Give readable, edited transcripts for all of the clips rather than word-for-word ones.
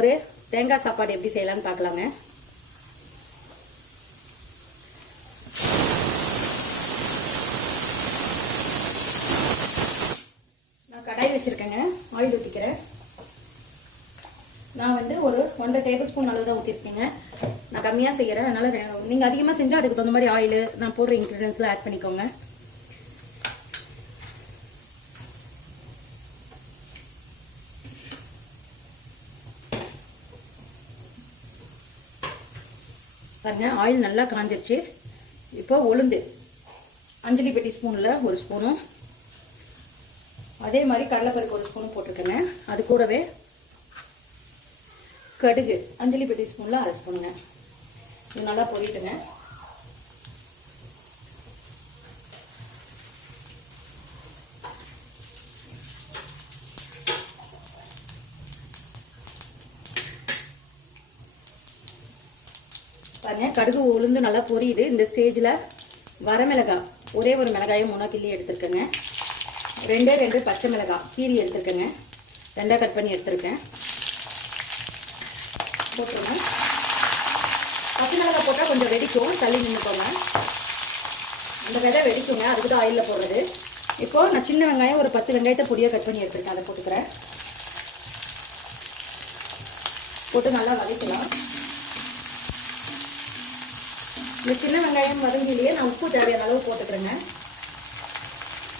ஒரு தேங்காய் சாப்பாடு எப்படி செய்யலாம்னு பார்க்கலாங்க. நான் கடாய் வச்சிருக்கேங்க. ஆயில் ஊற்றிக்கிறேன். நான் வந்து ஒரு 1.5 டேபிள் ஸ்பூன் அளவு தான் ஊற்றிருக்கேங்க. நான் கம்மியாக செய்கிறேன், அதனால் நீங்கள் அதிகமாக செஞ்சால் அதுக்கு தகுந்த மாதிரி ஆயில் நான் போடுற இன்க்ரீடியன்ஸ்லாம் ஆட் பண்ணிக்கோங்க. பாருங்க, ஆயில் நல்லா காஞ்சிருச்சு. இப்போ உளுந்து அஞ்சலி பெட்டி ஸ்பூனில் ஒரு ஸ்பூனும், அதே மாதிரி கடலைப்பருப்பு ஒரு ஸ்பூனும் போட்டிருக்கேங்க. அது கூடவே கடுகு அஞ்சலி பெட்டி ஸ்பூனில் அரை ஸ்பூனுங்க. இது நல்லா பொரிட்டுங்க. பாருங்க, கடுகு உளுந்து நல்லா பொரியுது. இந்த ஸ்டேஜில் வரமிளகாய் ஒரே ஒரு மிளகாயும் 3 கிள்ளி எடுத்துருக்கேங்க. 2 பச்சை மிளகாய் கீரி எடுத்துருக்கேங்க. 2 கட் பண்ணி எடுத்துருக்கேன். போட்டுருங்க. பச்சை மிளகாய் போட்டால் கொஞ்சம் வெடிக்கும், தள்ளி நின்றுக்கோங்க. அந்த விதை வெடிக்குங்க, அதுக்கு தான் ஆயிலில் போடுறது. இப்போது நான் சின்ன வெங்காயம் ஒரு 10 வெங்காயத்தை பொடியாக கட் பண்ணி எடுத்துருக்கேன். அதை போட்டுக்கிறேன். போட்டு நல்லா வதக்கலாம். இந்த சின்ன வெங்காயம் வதங்கிலேயே நான் உப்பு தேவையான அளவு போட்டுக்கிறேங்க.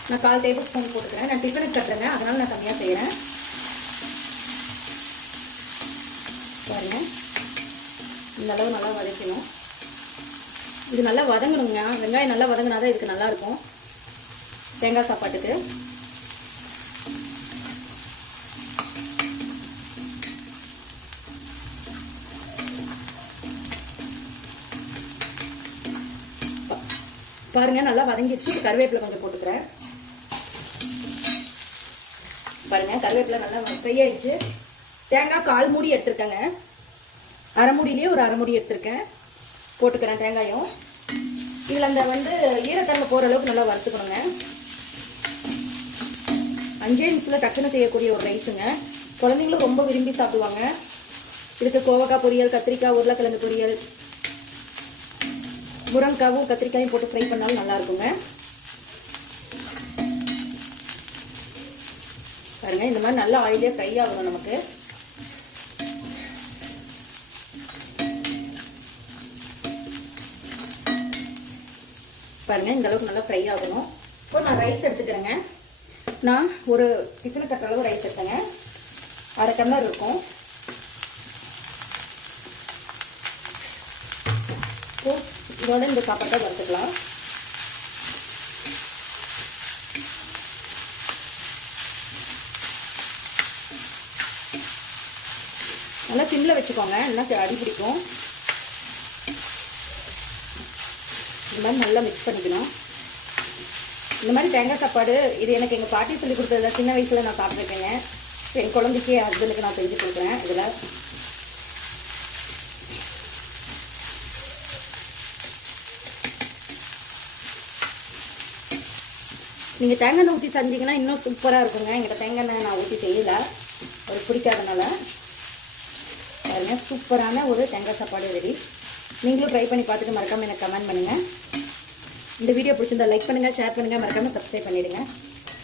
நான் 1/4 டேபிள் ஸ்பூன் போட்டுக்கிறேன். நான் டிஃபனுக்கு கட்டுறேங்க, அதனால் நான் கம்மியாக செய்கிறேன். பாருங்க, இந்த அளவு நல்லா வதக்கணும். இது நல்லா வதங்கணுங்க. வெங்காயம் நல்லா வதங்கினா தான் இதுக்கு நல்லாயிருக்கும் தேங்காய் சாப்பாட்டுக்கு. பாருங்க, நல்லா வதங்கிடுச்சு. கருவேப்பிலை கொஞ்சம் போட்டுக்கிறேன். பாருங்க, கருவேப்பிலை நல்லா ஃப்ரை ஆயிடுச்சு. தேங்காய் 1/4 மூடி எடுத்துருக்கேங்க. அரை மூடியிலேயே ஒரு அரை மூடி எடுத்துருக்கேன். போட்டுக்கிறேன் தேங்காயும். இதில் அந்த ஈரத்தன்மை போகிற அளவுக்கு நல்லா வறுத்துக்கணுங்க. 5 நிமிஷத்தில் டக்குன்னு செய்யக்கூடிய ஒரு ரைஸுங்க. குழந்தைங்களும் ரொம்ப விரும்பி சாப்பிடுவாங்க. இதுக்கு கோவக்காய் பொரியல், கத்திரிக்காய், உருளைக்கிழங்கு பொரியல், முருங்கைக்காவும் கத்திரிக்காயும் போட்டு ஃப்ரை பண்ணாலும் நல்லா இருக்குங்க. பாருங்க, இந்த மாதிரி நல்லா ஆயிலே ஃப்ரை ஆகணும் நமக்கு. பாருங்க, இந்த அளவுக்கு நல்லா ஃப்ரை ஆகணும். இப்போ நான் ரைஸ் எடுத்துக்கிறேங்க. நான் ஒரு டிஃபன் கட்டுற அளவு ரைஸ் எடுத்தேங்க. 1/2 டம்ளர் இருக்கும். இதோட இந்த சாப்பாட்டை வறுத்துக்கலாம். நல்லா சிம்மில் வச்சுக்கோங்க, இல்லைன்னா அடி பிடிக்கும். இந்த மாதிரி நல்லா மிக்ஸ் பண்ணிக்கணும். இந்த மாதிரி தேங்காய் சாப்பாடு இது எனக்கு எங்கள் பாட்டி சொல்லி கொடுத்ததில்ல. சின்ன வயசில் நான் சாப்பிட்ருக்கேங்க. என் குழந்தைக்கு ஹஸ்பண்டுக்கு நான் செஞ்சு கொடுக்குறேன். இதில் நீங்கள் தேங்காய் எண்ணெய் ஊற்றி செஞ்சிங்கன்னா இன்னும் சூப்பராக இருக்குங்க. எங்கிட்ட தேங்காய் எண்ணெய் நான் ஊற்றி செய்யலை, ஒரு பிடிக்காதனால. பாருங்க, சூப்பரான ஒரு தேங்காய் சாப்பாடு ரெடி. நீங்களும் ட்ரை பண்ணி பார்த்துட்டு மறக்காமல் எனக்கு கமெண்ட் பண்ணுங்கள். இந்த வீடியோ பிடிச்சிருந்தா லைக் பண்ணுங்கள், ஷேர் பண்ணுங்கள், மறக்காமல் சப்ஸ்கிரைப் பண்ணிவிடுங்க.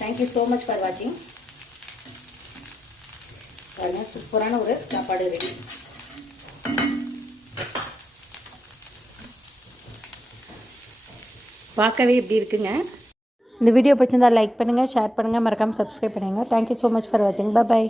தேங்க்யூ ஸோ மச் ஃபார் வாட்சிங். பாருங்க, சூப்பரான ஒரு சாப்பாடு ரெடி. பார்க்கவே இப்படி இருக்குங்க. இந்த வீடியோ பிடிச்சிருந்தா லைக் பண்ணுங்கள், ஷேர் பண்ணுங்கள், மறக்காமல் சப்ஸ்கிரைப் பண்ணுங்கள். தேங்க்யூ ஸோ மச் ஃபார் வாட்சிங். பாய்.